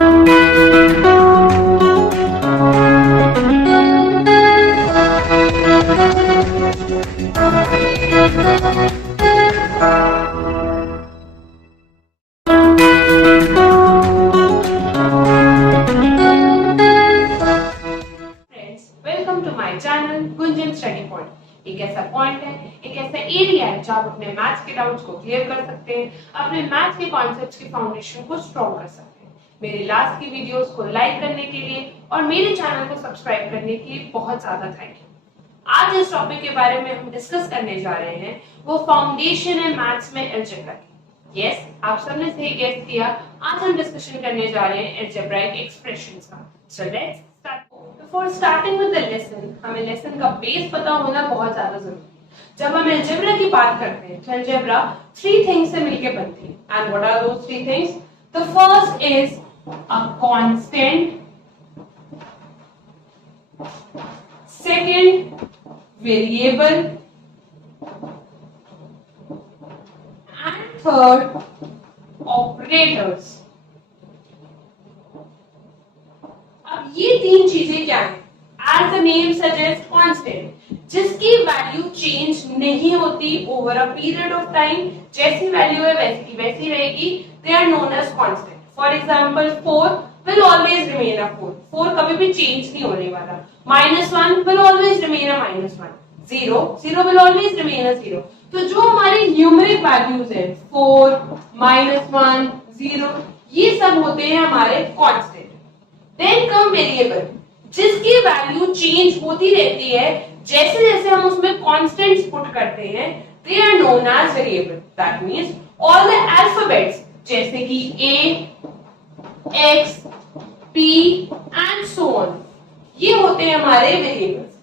Welcome to my channel Gunjan study point. एक ऐसा point है, एक ऐसा एरिया है जहां आप अपने मैथ्स के डाउट्स को क्लियर कर सकते हैं, अपने मैथ्स के कॉन्सेप्ट्स की फाउंडेशन को स्ट्रॉन्ग कर सकते हैं। मेरे लास्ट की वीडियोस को लाइक करने के लिए और मेरे चैनल को सब्सक्राइब करने के लिए बहुत ज्यादा थैंक यू। आज इस टॉपिक के बारे में हम डिस्कस करने जा रहे हैं, वो फाउंडेशन है मैथ्स में अलजेब्रा की। यस, आप सबने सही गेस किया। आज हम डिस्कशन करने जा रहे हैं अलजेब्राइक एक्सप्रेशंस का। So let's start. Before starting with the lesson, हमें लेसन का बेस पता होना बहुत ज्यादा जरूरी है। जब हम अलजेब्रा की बात करते हैं तो अलजेब्रा 3 थिंग्स से मिलकर बनती है। And what are those 3 things? The first is a constant, second variable and third operators. अब ये 3 चीजें क्या है? As the name suggest constant, जिसकी वैल्यू चेंज नहीं होती over a period of time. जैसी वैल्यू है वैसी की वैसी रहेगी। They are known as constant. For example 4 will always remain a 4. 4 कभी भी चेंज नहीं होने वाला। -1 will always remain a -1. 0 will always remain a 0. तो जो हमारी न्यूमेरिक वैल्यूज है 4, -1, 0, ये सब होते हैं हमारे कांस्टेंट। देन कम वेरिएबल, जिसकी वैल्यू चेंज होती रहती है जैसे जैसे हम उसमें कांस्टेंट्स पुट करते हैं। They are known as variable. That means all the alphabets जैसे कि A, X, P and so on, ये होते हैं हमारे variables.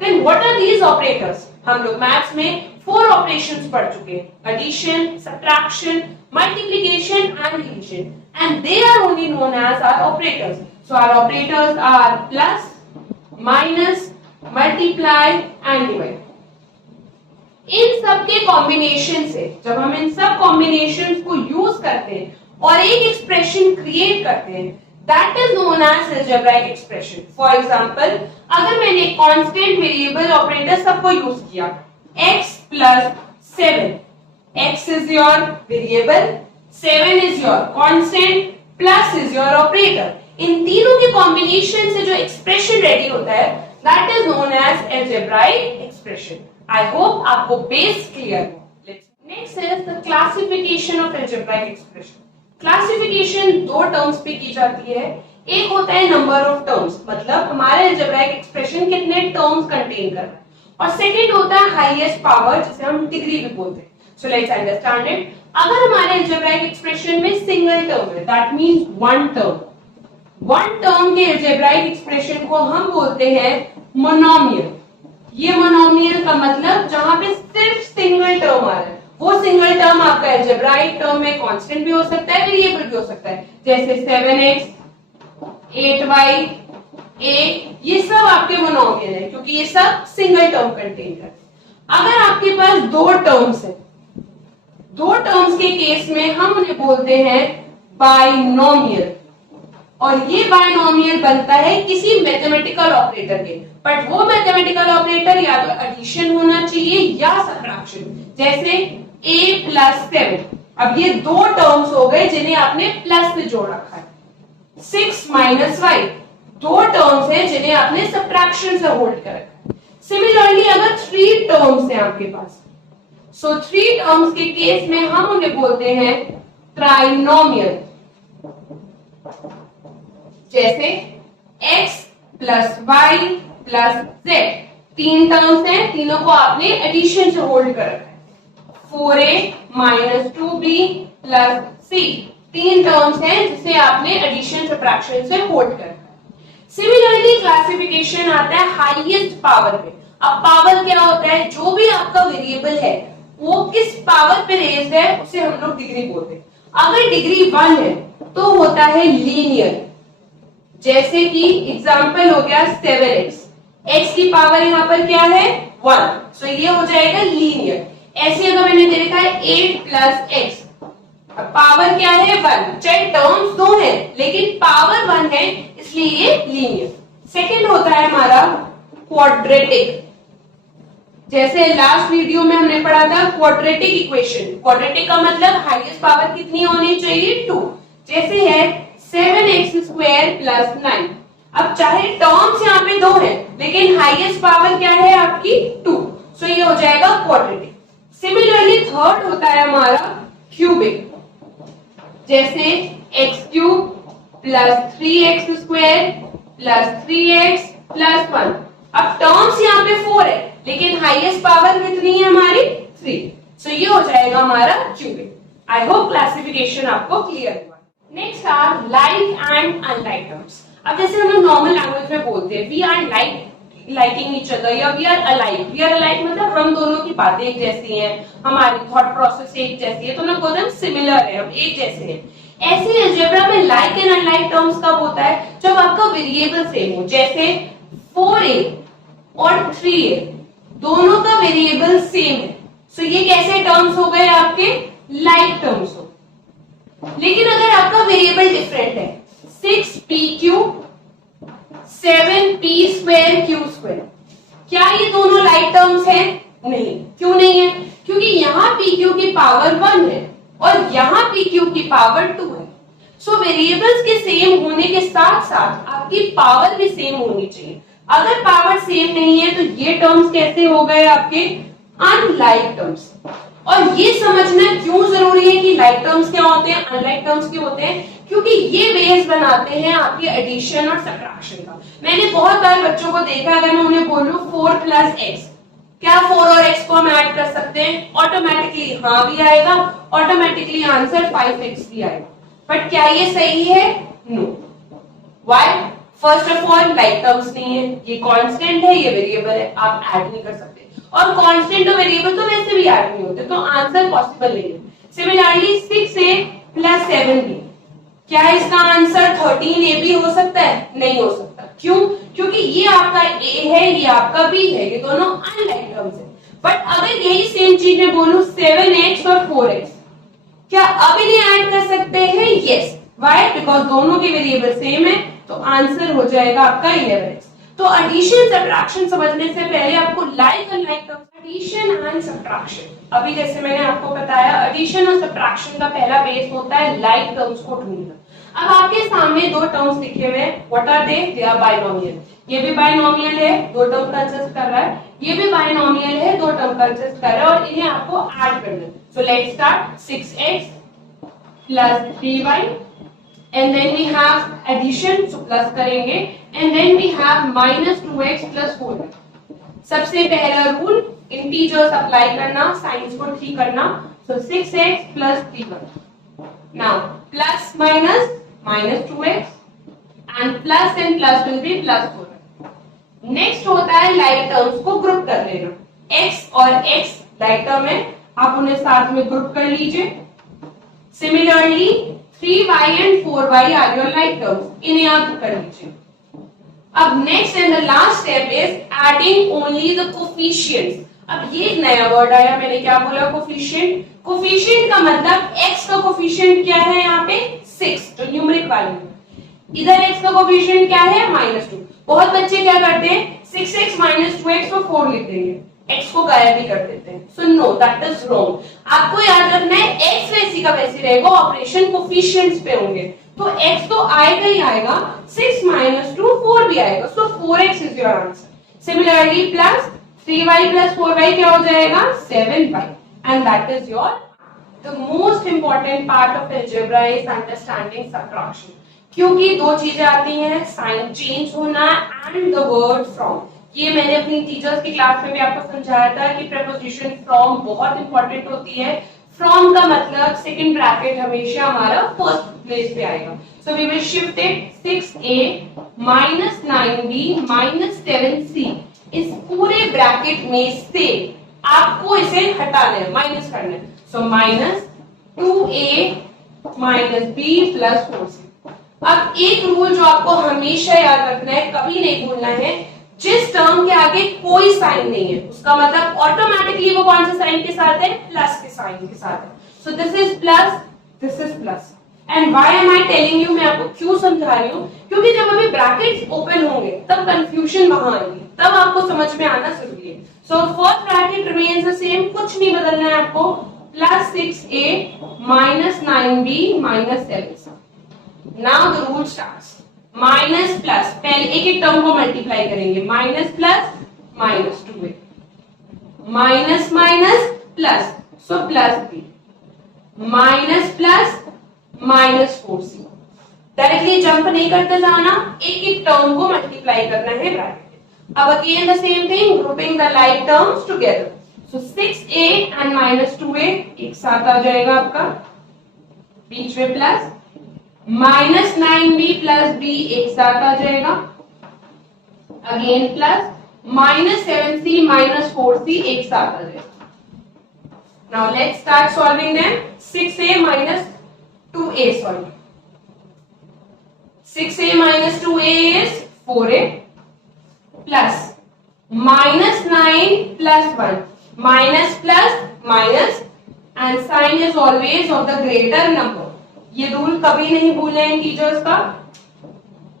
Then what are these operators? हम लोग मैथ्स में 4 ऑपरेशंस पढ़ चुके हैं, addition, subtraction, multiplication and division, and they are only known as our operators. So our operators are plus, minus, multiply and divide. इन सब के कॉम्बिनेशन से जब हम इन सब कॉम्बिनेशंस को यूज करते हैं और एक एक्सप्रेशन क्रिएट करते हैं, that is known as algebraic expression. For example, अगर मैंने कांस्टेंट वेरिएबल ऑपरेटर सबको यूज किया, x plus 7, x is your variable, 7 is your constant, plus is your operator। इन तीनों के कॉम्बिनेशन से जो एक्सप्रेशन रेडी होता है, that is known as algebraic expression. I hope आपको बेस क्लियर हो। Next is the classification of algebraic expression. Classification 2 terms पे की जाती है। एक होता है नंबर ऑफ टर्म्स, मतलब हमारे अलजेब्राइक एक्सप्रेशन कितने टर्म्स कंटेन कर रहा है, और सेकंड होता है हाईएस्ट पावर, जिसे हम डिग्री भी बोलते हैं। So let's understand it. अगर हमारे अलजेब्राइक एक्सप्रेशन में सिंगल टर्म है, दैट मींस वन टर्म के अलजेब्राइक एक्सप्रेशन को हम बोलते हैं मोनोमियल। ये मोनोमियल का मतलब जहां पे सिर्फ सिंगल टर्म आ रहा है, वो सिंगल टर्म आपका अलजेब्राइक टर्म में कांस्टेंट भी हो सकता है, वेरिएबल भी हो सकता है। जैसे 7x, 8y, a, ये सब आपके मोनोमियल है क्योंकि ये सब सिंगल टर्म कंटेन करते हैं। अगर आपके पास 2 टर्म्स है, 2 टर्म्स के केस में हम उन्हें बोलते हैं बाइनोमियल, और ये बाइनोमियल बनता है किसी मैथमेटिकल ऑपरेटर के। बट वो मैथमेटिकल ऑपरेटर या तो एडिशन होना चाहिए या सब्ट्रैक्शन। जैसे a plus 7, अब ये 2 टर्म्स हो गए जिन्हें आपने प्लस से जोड़ रखा है। 6 minus 5, 2 टर्म्स है जिन्हें आपने सब्ट्रैक्शन से होल्ड कर रखा है। सिमिलरली अगर 3 टर्म्स है आपके पास, सो 3 टर्म्स के केस में हम उन्हें बोलते हैं ट्राइनोमियल। जैसे x plus y plus z, 3 terms हैं, तीनों को आपने एडिशन से होल्ड कर रखा है। 4a minus 2b plus c, 3 terms हैं जिसे आपने एडिशन सब्ट्रैक्शन से होल्ड कर रखा है। सिमिलरली क्लासिफिकेशन आता है हाईएस्ट पावर पे। अब पावर क्या होता है? जो भी आपका वेरिएबल है वो किस पावर पे रेज्ड है उसे हम लोग डिग्री बोलते हैं। अगर डिग्री 1 है तो होता है लीनियर। जैसे कि एग्जांपल हो गया 7x, x की पावर यहाँ पर क्या है? 1, सो ये हो जाएगा लीनियर। ऐसे अगर मैंने दे रखा है 8 plus x, अब पावर क्या है? 1। चाहे टर्म्स 2 है लेकिन पावर इसलिए ये लीनियर। सेकंड होता है हमारा क्वाड्रेटिक। जैसे लास्ट वीडियो में हमने पढ़ा था क्वाड्रेटिक इक्वेशन। क्वाड्रेटिक का मतलब हाईएस्ट पावर कितनी होनी चाहिए, 2। जैसे है 7x² + 9। अब चाहे टर्म्स यहाँ पे 2 है लेकिन हाईएस्ट पावर क्या है आपकी 2, सो ये हो जाएगा क्वाड्रेटिक। सिमिलरली थर्ड होता है हमारा क्यूबिक। जैसे x³ + 3x² + 3x + 1। अब टर्म्स यहाँ पे 4 है लेकिन हाईएस्ट पावर कितनी है हमारी 3, सो ये हो जाएगा हमारा क्यूबिक। आई होप क्लासिफिकेशन आपको क्लियर हुआ। Next are like and unlike terms. अब जैसे हम लोग नॉर्मल लैंग्वेज में बोलते हैं we are liking each other या we are alike. We are alike मतलब हम दोनों की बातें एक जैसी हैं, हमारी थॉट प्रोसेस एक जैसी है, तो हम बोलते हैं सिमिलर है, हम एक जैसे हैं। ऐसे अलजेब्रा में लाइक एंड अनलाइक टर्म्स कब होता है, जब आपका वेरिएबल सेम हो। जैसे 4a और 3a दोनों का वेरिएबल सेम है, सो ये कैसे टर्म्स हो गए आपके, लाइक टर्म्स हो। लेकिन अगर आपका वेरिएबल डिफरेंट है, 6p³ 7p²q², क्या ये दोनों लाइक टर्म्स हैं? नहीं। क्यों नहीं है? क्योंकि यहाँ pq की पावर 1 है और यहाँ pq की पावर 2 है। सो वेरिएबल्स के सेम होने के साथ साथ आपकी पावर भी सेम होनी चाहिए। अगर पावर सेम नहीं है तो ये टर्म्स कैसे हो गए आपके, अनलाइक टर्म्स। और ये समझना क्यों जरूरी है कि लाइक टर्म्स क्या होते हैं, अनलाइक टर्म्स क्यों होते हैं, क्योंकि ये बेस बनाते हैं आपके एडिशन और सब्ट्रैक्शन का। मैंने बहुत बार बच्चों को देखा, अगर मैं उन्हें बोलूं 4 + x, क्या 4 और x को हम ऐड कर सकते हैं? ऑटोमेटिकली हाँ भी आएगा, ऑटोमेटिकली आंसर 5x भी आएगा। बट क्या ये सही है? No. Why? First of all like terms नहीं है, ये कांस्टेंट है, ये वेरिएबल है, आप ऐड नहीं कर सकते। और कांस्टेंट और वेरिएबल तो वैसे भी ऐड नहीं होते, तो आंसर पॉसिबल नहीं है। सिमिलरली 6a + 7b, क्या इसका आंसर 13a भी हो सकता है? नहीं हो सकता। क्यों? क्योंकि ये आपका a है, ये आपका b है, ये दोनों अनलाइक टर्म्स है। बट अगर यही सेम चीज मैं बोलूं 7x और 4x, क्या अब इन्हें ऐड कर सकते हैं? यस। व्हाई? बिकॉज दोनों के वेरिएबल सेम है, तो आंसर हो जाएगा आपका 11x। तो एडिशन सब्ट्रैक्शन समझने से पहले आपको like unlike terms, addition and subtraction, अभी जैसे मैंने आपको बताया एडिशन और सब्ट्रैक्शन का पहला बेस होता है लाइक टर्म्स को ढूंढना। अब आपके सामने दो टर्म्स लिखे हुए हैं, what are they are binomial. ये भी बाइनोमियल है, दो टर्म कंसिस्ट कर रहा है, ये भी बाइनोमियल है, दो टर्म कंसिस्ट कर रहा है, और इन्हें आपको ऐड करना है। So let's start 6x + 3y and then we have addition, so plus करेंगे, and then we have -2x + 4y। सबसे पहला रूल इंटीजर्स अप्लाई करना, साइंस को ठीक करना। so 6x + 3y, now plus minus -2x and plus and plus will be +4y। Next होता है like terms को ग्रुप कर लेना। x और x लाइक टर्म है, आप उन्हें साथ में ग्रुप कर लीजिए। Similarly 3y and 4y are your like terms, इन्हें आप कर लीजिए। अब next and the last step is adding only the coefficients. अब ये एक नया वर्ड आया, मैंने क्या बोला, कोफिशिएंट। कोफिशिएंट का मतलब x का कोफिशिएंट क्या है यहाँ पे 6, जो न्यूमेरिक वैल्यू है। इधर x का कोफिशिएंट क्या है -2। बहुत बच्चे क्या करते हैं 6x - 2x को 4 लिख देंगे, x को गायब भी कर देते हैं। So no, that is wrong. आपको याद रखना है x वैसी का वैसे रहेगा, ऑपरेशन कोफिशिएंट्स पे होंगे, तो x तो आएगा ही आएगा, 6 - 2 4 भी आएगा, सो 4x is your answer. Similarly plus 3y + 4y क्या हो जाएगा 7y, and that is your. The most important part of algebra is understanding subtraction, क्योंकि दो चीजें आती हैं, साइन चेंज होना एंड द वर्ड फ्रॉम। ये मैंने अपनी टीचर्स की क्लास में भी आपको समझाया था कि प्रीपोजिशन फ्रॉम बहुत इंपॉर्टेंट होती है। फ्रॉम का मतलब सेकंड ब्रैकेट हमेशा हमारा फर्स्ट प्लेस पे आएगा। So we will shift it 6a - 9b - 7c, इस पूरे ब्रैकेट में से आपको इसे हटाना है, माइनस करना है। सो -2a - b + 4c। अब एक रूल जो आपको हमेशा याद रखना है, कभी नहीं भूलना है, जिस टर्म के आगे कोई साइन नहीं है उसका मतलब ऑटोमेटिकली वो कौन से साइन के साथ है, प्लस के साइन के साथ है। So this is plus, this is plus. And why am I telling you, मैं आपको क्यों समझा रही हूँ, क्योंकि जब अभी ब्रैकेट्स ओपन होंगे तब कंफ्यूजन वहां आएगी, तब आपको समझ में आना जरूरी है. So first bracket remains the same, कुछ नहीं बदलना है आपको, plus 6a minus 9b minus 7c. Now the rule starts. Minus plus, पहले एक एक टर्म को मल्टीप्लाई करेंगे, minus plus minus 2a minus minus plus, so plus b minus plus minus 4c. Directly jump नहीं करते जाना, एक एक टर्म को मल्टीप्लाई करना है ब्रैकेट. अब again the same thing, grouping the like terms together. So 6a and minus 2a एक साथ आ जाएगा आपका, बीच में plus, minus 9b plus b एक साथ आ जाएगा, again plus, minus 7c minus 4c एक साथ आ जाएगा. Now let's start solving them. 6a minus 2a solve. 6a minus 2a is 4a plus minus 9 plus 1. Minus plus minus and sign is always of the greater number. ये rule कभी नहीं भूलना है teachers का.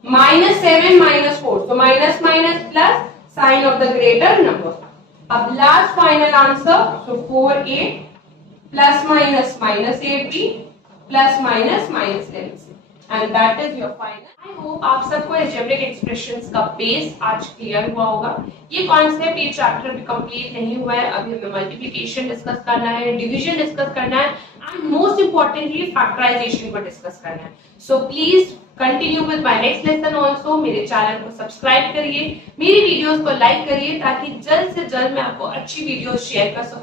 Minus 7 minus 4. So minus minus plus sign of the greater number. अब last final answer, so 4a plus minus minus 8b plus minus minus 11c, and that is your final. I hope आप सबको algebraic expressions का base आज clear हुआ होगा. ये concept, ये chapter भी कंप्लीट नहीं हुआ है, अभी हमें मल्टीप्लिकेशन डिस्कस करना है, डिवीजन डिस्कस करना है, एंड मोस्ट इंपॉर्टेंटली फैक्टराइजेशन को डिस्कस करना है. So please continue with my next lesson also. मेरे चैनल को सब्सक्राइब करिए, मेरी वीडियोस को लाइक करिए, ताकि जल्द से जल्द मैं आपको अच्छी वीडियोस शेयर कर सकूं.